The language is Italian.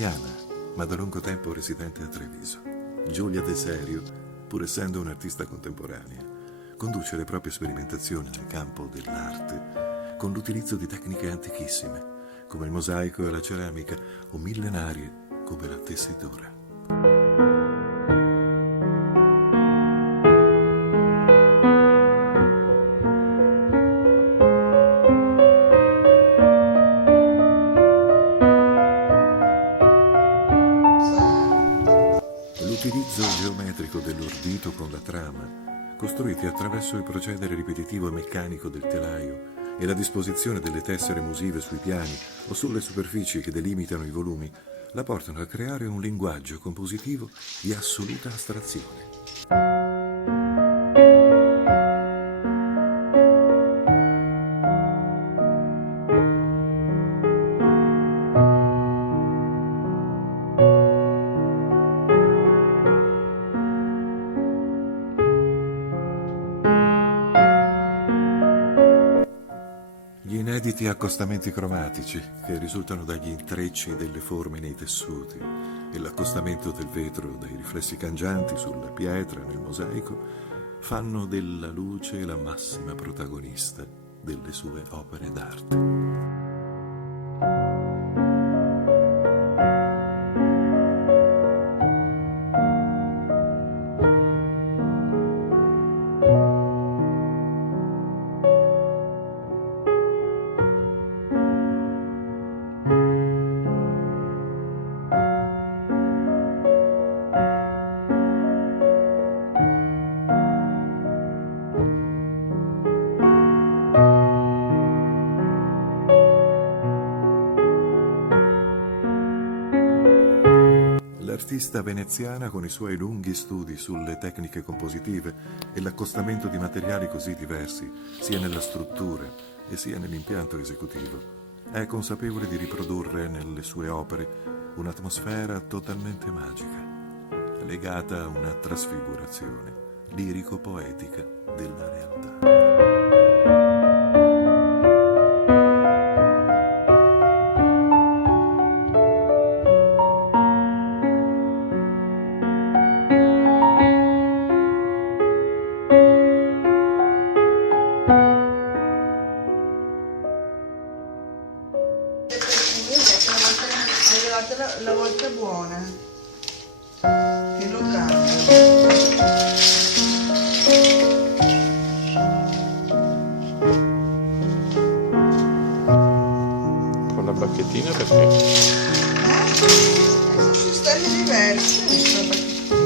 veneziana, ma da lungo tempo residente a Treviso. Giulia De Serio, pur essendo un'artista contemporanea, conduce le proprie sperimentazioni nel campo dell'arte con l'utilizzo di tecniche antichissime, come il mosaico e la ceramica, o millenarie come la tessitura. L'utilizzo geometrico dell'ordito con la trama, costruiti attraverso il procedere ripetitivo e meccanico del telaio, e la disposizione delle tessere musive sui piani o sulle superfici che delimitano i volumi, la portano a creare un linguaggio compositivo di assoluta astrazione. Gli inediti accostamenti cromatici, che risultano dagli intrecci delle forme nei tessuti, e l'accostamento del vetro dai riflessi cangianti sulla pietra nel mosaico, fanno della luce la massima protagonista delle sue opere d'arte. L'artista veneziana, con i suoi lunghi studi sulle tecniche compositive e l'accostamento di materiali così diversi, sia nella struttura e sia nell'impianto esecutivo, è consapevole di riprodurre nelle sue opere un'atmosfera totalmente magica, legata a una trasfigurazione lirico-poetica della realtà. La volta buona che lo cambio. Con la bacchettina perché? Sono stelle diverse.